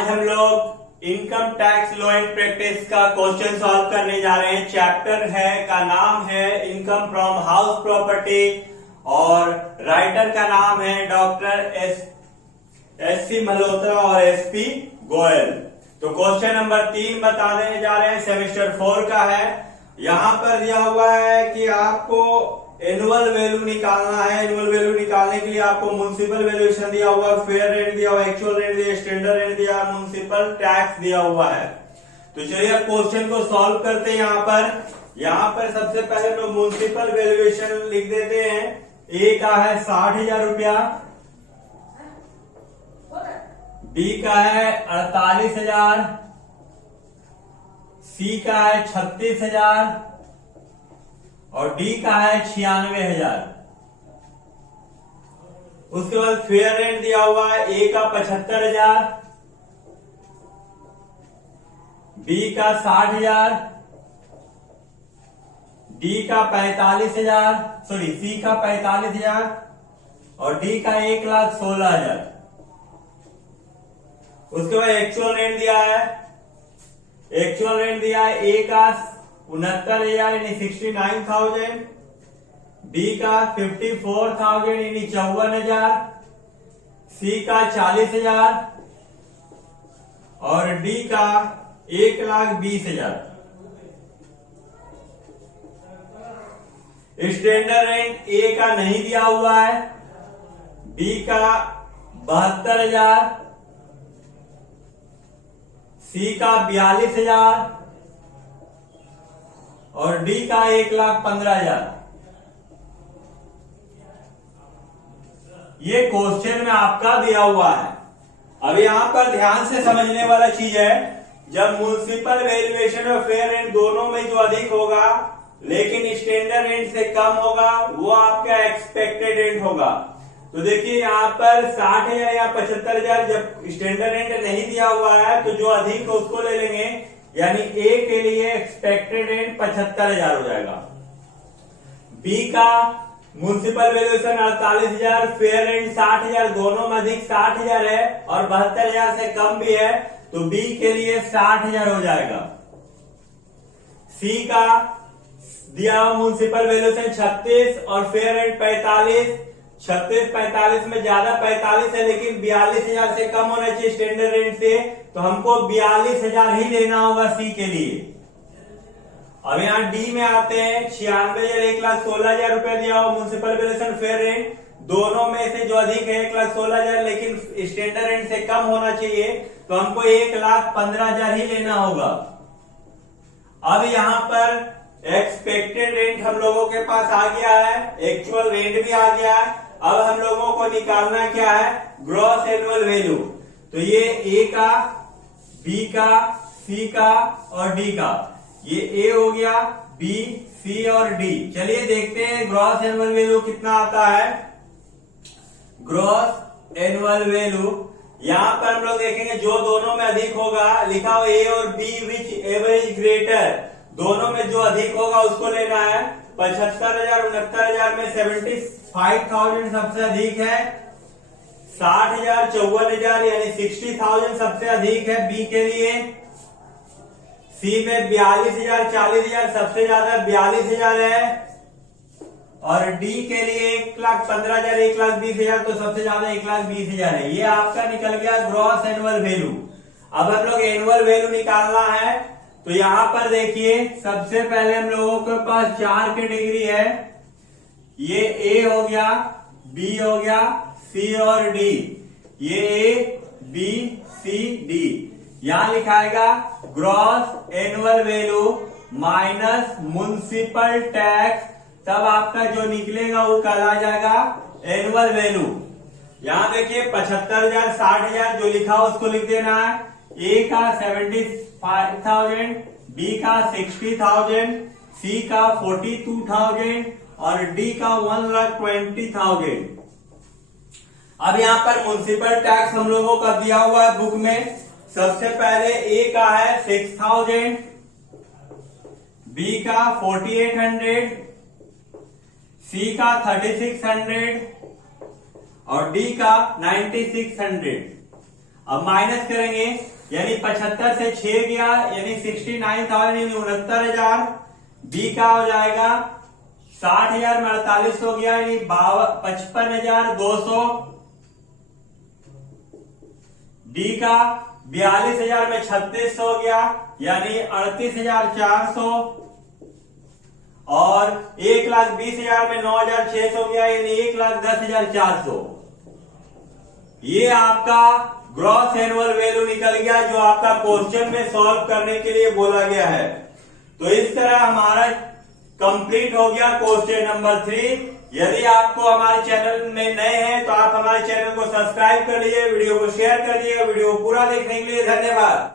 आज हम लोग income tax law and practice का क्वेश्चन सॉल्व करने जा रहे हैं। चैप्टर है का नाम है इनकम फ्रॉम हाउस प्रॉपर्टी और राइटर का नाम है डॉक्टर एस सी मल्होत्रा और एसपी गोयल। तो क्वेश्चन नंबर 3 बता देने जा रहे हैं, सेमेस्टर 4 का है। यहां पर दिया हुआ है कि आपको एनुअल वैल्यू निकालना है। एनुअल वैल्यू निकालने के लिए आपको म्युनिसिपल वैल्यूएशन दिया हुआ, फेयर रेट दिया हुआ, एक्चुअल रेट दिया, स्टैंडर्ड रेट दिया, म्युनिसिपल टैक्स दिया हुआ है। तो चलिए अब क्वेश्चन को सॉल्व करते हैं। यहाँ पर सबसे पहले तो म्युनिसिपल वैल्यूएशन लिख देते हैं। ए का है 60,000 रुपया, बी का है 48,000, सी का है 36,000 और डी का है 96,000। उसके बाद फेयर रेंट दिया हुआ है, ए का 75,000, बी का 60,000, डी का 45,000, सॉरी सी का 45,000 और डी का 1,16,000। उसके बाद एक्चुअल रेंट दिया है। एक्चुअल रेंट दिया है, ए का 69,000 यानी 69,000, बी का 54,000 यानी 54,000, सी का 40,000 और डी का 1,20,000। स्टैंडर्ड रेंट ए का नहीं दिया हुआ है, बी का 72,000, सी का 42,000 और डी का 1,15,000। ये क्वेश्चन में आपका दिया हुआ है। अब यहां पर ध्यान से समझने वाला चीज है, जब म्युनिसिपल वैल्यूएशन और फेयर रेंट दोनों में जो अधिक होगा लेकिन स्टैंडर्ड रेंट से कम होगा वो आपका एक्सपेक्टेड रेंट होगा। तो देखिए यहाँ पर 60,000 या 75,000 जब स्टैंडर्ड रेंट नहीं दिया हुआ है तो जो अधिक है उसको ले लेंगे, यानी ए के लिए एक्सपेक्टेड रेंट 75,000 हो जाएगा। बी का म्युनिसिपल वैल्यूएशन 48,000, फेयर रेंट 60,000, दोनों में अधिक 60,000 है और 72,000 से कम भी है तो बी के लिए 60,000 हो जाएगा। सी का दिया हुआ म्युनिसिपल वैल्यूएशन 36 और फेयर रेंट 45। 36-45 में ज्यादा 45 है लेकिन 42,000 से कम होना चाहिए स्टैंडर्ड रेंट से, तो हमको 42,000 ही लेना होगा सी के लिए। अब यहाँ डी में आते हैं, 96,000 1,16,000 रुपया दिया हुआ म्युनिसिपल वैल्यूएशन फेयर रेंट, दोनों में से जो अधिक है 1,16,000 लेकिन स्टैंडर्ड रेंट से कम होना चाहिए तो हमको 1,15,000 ही लेना होगा। अब यहाँ पर एक्सपेक्टेड रेंट हम लोगों के पास आ गया है, एक्चुअल रेंट भी आ गया है। अब हम लोगों को निकालना क्या है, ग्रॉस एनुअल वैल्यू। तो ये ए का, बी का, सी का और डी का, ये ए हो गया, बी, सी और डी। चलिए देखते हैं ग्रॉस एनुअल वैल्यू कितना आता है। ग्रॉस एनुअल वैल्यू यहां पर हम लोग देखेंगे जो दोनों में अधिक होगा, लिखा हो ए और बी विच एवरेज ग्रेटर, दोनों में जो अधिक होगा उसको लेना है। 75,000 69,000 में 75,000 सबसे अधिक है, 60,000 54,000 यानी 60,000 सबसे अधिक है बी के लिए। सी में 42,000 40,000 सबसे ज्यादा 42,000 है और डी के लिए 1,15,000 1,20,000 तो सबसे ज्यादा 1,20,000 है। ये आपका निकल गया ग्रॉस एनुअल वैल्यू। अब हम लोग एनुअल वैल्यू निकालना है तो यहां पर देखिए सबसे पहले हम लोगों के पास 4 कैटेगरी है, ये ए हो गया, बी हो गया, सी और डी। ये ए, बी, सी, डी। यहां लिखाएगा gross annual value minus municipal tax, तब आपका जो निकलेगा वो कहला जाएगा एनुअल वैल्यू। यहां देखिए 75,000 60,000 जो लिखा हो उसको लिख देना है। ए का 75,000, बी का 60,000, सी का 42,000 और डी का 1,20,000। अब यहाँ पर म्युनिसिपल टैक्स हम लोगों का दिया हुआ है बुक में। सबसे पहले ए का है 6,000, बी का 4,800, सी का 3,600 और डी का 9,600। अब माइनस करेंगे, यानी 75 से 6 गया, यानी 69,000 यानी 69,000। बी का हो जाएगा 60,000 में 48 हो गया, यानी 55,200। डी का 42,000 में 3600 हो गया, यानी 38,400। और 1,20,000 में 9,600 हो गया, यानी 1,10,400। ये आपका ग्रॉस एनुअल वैल्यू निकल गया, जो आपका क्वेश्चन में सॉल्व करने के लिए बोला गया है। तो इस तरह हमारा कंप्लीट हो गया क्वेश्चन नंबर 3। यदि आपको हमारे चैनल में नए हैं तो आप हमारे चैनल को सब्सक्राइब कर लीजिए, वीडियो को शेयर कर लीजिए। वीडियो पूरा देखने के लिए धन्यवाद।